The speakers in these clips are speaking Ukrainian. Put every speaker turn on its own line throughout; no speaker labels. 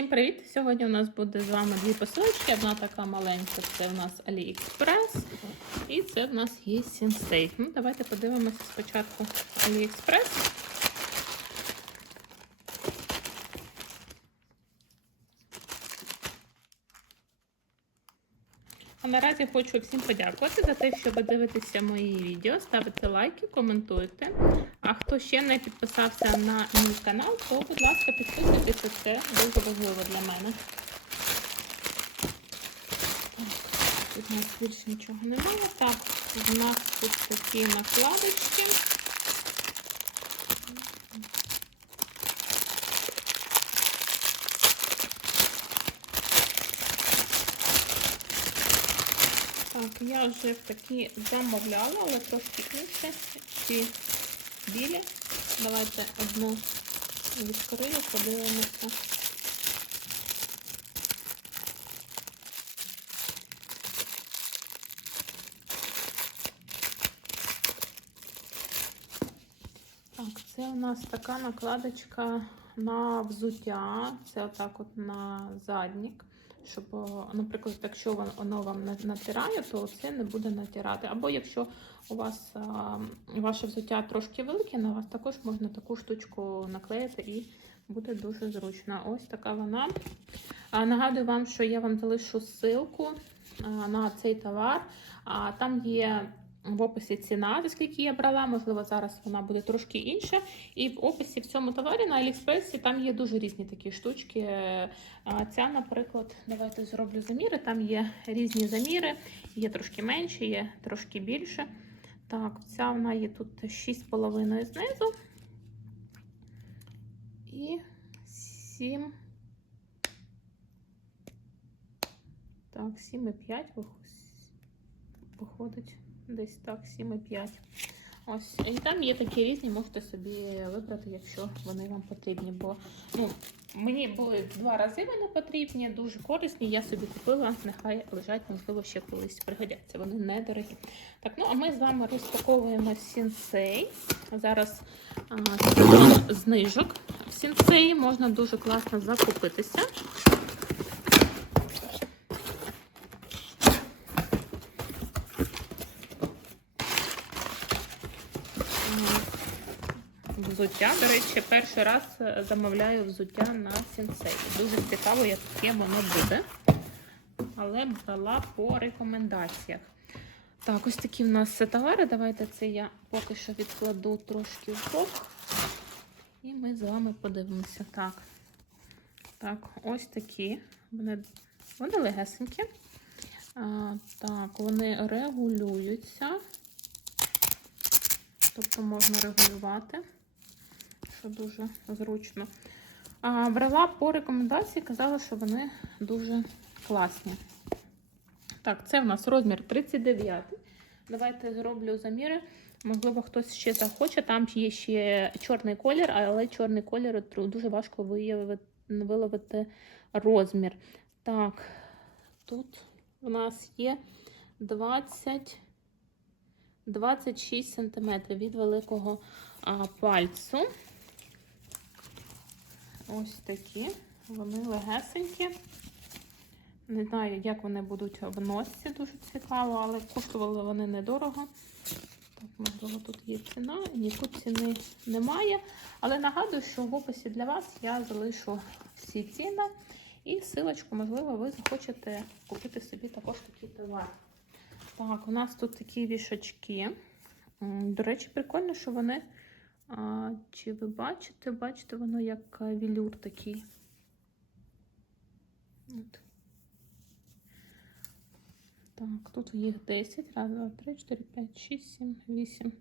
Всім привіт! Сьогодні у нас буде з вами дві посилочки. Одна така маленька, це у нас AliExpress. І це в нас є Sensei. Ну, давайте подивимося спочатку AliExpress. А наразі хочу всім подякувати за те, що ви дивитеся мої відео, ставите лайки, коментуєте. А хто ще не підписався на мій канал, то, будь ласка, підписуйтесь, це дуже важливо для мене. Тут у нас більше нічого немає. Так, у нас тут такі накладочки. Так, я вже такі замовляла, але трошки інше. Ці білі. Давайте одну відкрию, подивимося. Так, це у нас така накладочка на взуття. Це отак от на заднік. Щоб, наприклад, якщо воно вам натирає, то це не буде натирати. Або якщо у вас а, ваше взуття трошки велике, на вас також можна таку штучку наклеїти і буде дуже зручно. Ось така вона. Нагадую вам, що я вам залишу ссылку а, на цей товар. Там є в описі ціна, за скільки я брала, можливо, зараз вона буде трошки інша. І в описі в цьому товарі на Аліекспресі там є дуже різні такі штучки. Ця, наприклад, давайте зроблю заміри. Там є різні заміри, є трошки менші, є трошки більше. Так, ця вона є тут 6,5 знизу. І 7. Так, 7,5 виходить. Десь так, 7,5. Ось. І там є такі різні, можете собі вибрати, якщо вони вам потрібні. Бо ну, мені були два рази вони потрібні, дуже корисні. Я собі купила, нехай лежать, можливо, ще колись пригодяться. Вони недорогі. Так, ну а ми з вами розпаковуємо сінсей. Зараз а, знижок в сінсеї можна дуже класно закупитися. Взуття, до речі, перший раз замовляю взуття на сенсей. Дуже цікаво, яке воно буде. Але брала по рекомендаціях. Так, ось такі в нас товари. Давайте це я поки що відкладу трошки в бок. І ми з вами подивимося. Так, так, ось такі. Вони вони легесенькі. А, Так, вони регулюються. Тобто можна регулювати що дуже зручно. А, Брала по рекомендації, казала, що вони дуже класні. Так, це в нас розмір 39. Давайте зроблю заміри. Можливо, хтось ще захоче. Там є ще чорний колір, але чорний колір дуже важко виявити, виловити розмір. Так, тут у нас є 20. 26 см від великого а, пальцю. Ось такі. Вони легесенькі. Не знаю, як вони будуть в носці, дуже цікаво, але коштували вони недорого. Так, можливо, тут є ціна, ні, тут ціни немає. Але нагадую, що в описі для вас я залишу всі ціни. І силочку, можливо, ви захочете купити собі також такі товари. Так, у нас тут такі вішачки. До речі, прикольно, що вони а, Чи ви бачите? Бачите, воно як вілюр такий. От. Так, тут їх 10. Раз, два, три, 4, 5, 6, 7, 8.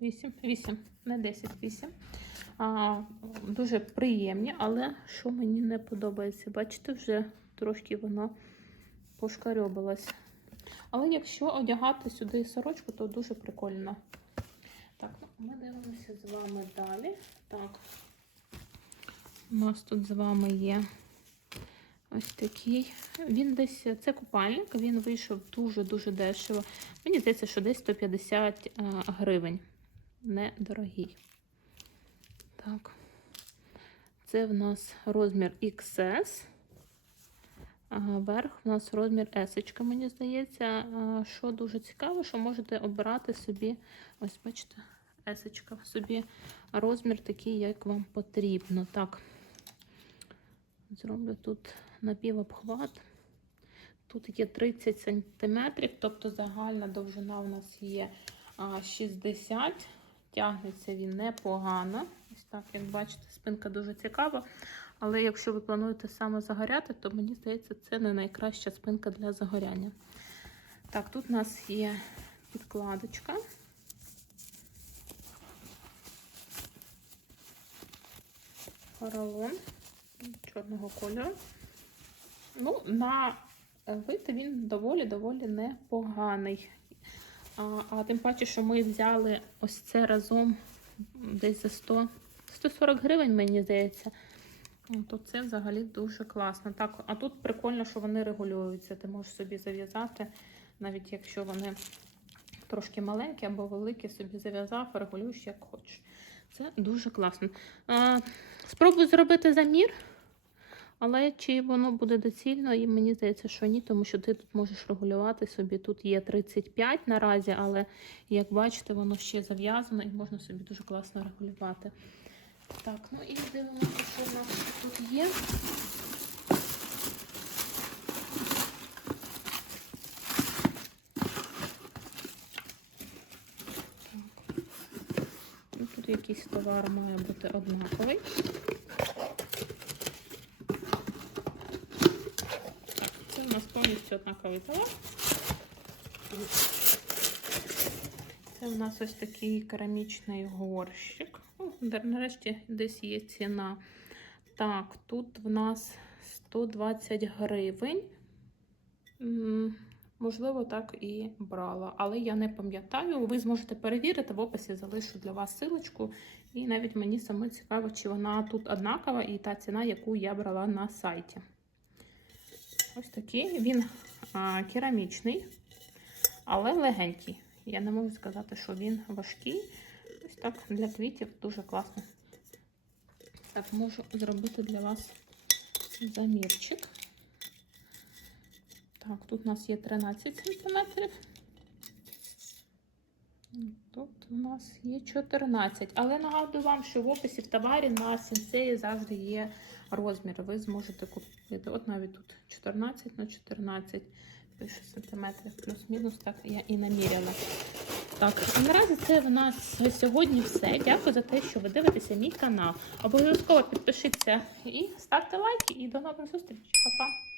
8, 8, не 10, 8. А, Дуже приємні, але що мені не подобається, бачите, вже трошки воно пошкарьобилось. Але якщо одягати сюди сорочку, то дуже прикольно. Так, ми дивимося з вами далі. Так, у нас тут з вами є ось такий. Він десь, це купальник, він вийшов дуже-дуже дешево. Мені здається, що десь 150 е, гривень. Недорогий. Так. Це в нас розмір XS. Верх у нас розмір S, мені здається. Що дуже цікаво, що можете обирати собі, ось бачите, S собі розмір такий, як вам потрібно. Так, зроблю тут напівобхват. Тут є 30 см, тобто загальна довжина у нас є 60 Тягнеться він непогано. Ось так, як бачите, спинка дуже цікава. Але якщо ви плануєте саме загоряти, то мені здається, це не найкраща спинка для загоряння. Так, тут у нас є підкладочка. Поролон чорного кольору. Ну, на вид він доволі-доволі непоганий. А, а тим паче, що ми взяли ось це разом десь за 100, 140 гривень, мені здається. То це взагалі дуже класно. Так, а тут прикольно, що вони регулюються. Ти можеш собі зав'язати, навіть якщо вони трошки маленькі або великі, собі зав'язав, регулюєш як хочеш. Це дуже класно. А, Спробую зробити замір. Але чи воно буде доцільно, і мені здається, що ні, тому що ти тут можеш регулювати собі. Тут є 35 наразі, але як бачите, воно ще зав'язано і можна собі дуже класно регулювати. Так, ну і дивимося, що в нас тут є. Ну, Тут якийсь товар має бути однаковий. Це у нас повністю однаковий товар. Це у нас ось такий керамічний горщик. Ну, де- нарешті десь є ціна. Так, тут в нас 120 гривень. Можливо, так і брала, але я не пам'ятаю. Ви зможете перевірити, в описі залишу для вас силочку. І навіть мені саме цікаво, чи вона тут однакова і та ціна, яку я брала на сайті. Ось такий. Він а, керамічний, але легенький. Я не можу сказати, що він важкий. Ось так для квітів дуже класно. Так, можу зробити для вас замірчик. Так, тут у нас є 13 см. Тут у нас є 14. Але нагадую вам, що в описі в товарі на сенсеї завжди є розміри. Ви зможете купити. От навіть тут 14 на 14 пише сантиметрів, плюс-мінус, так я і наміряла. Так, а наразі це в нас сьогодні все. Дякую за те, що ви дивитеся мій канал. Обов'язково підпишіться і ставте лайки. І до нових зустрічей. Па-па!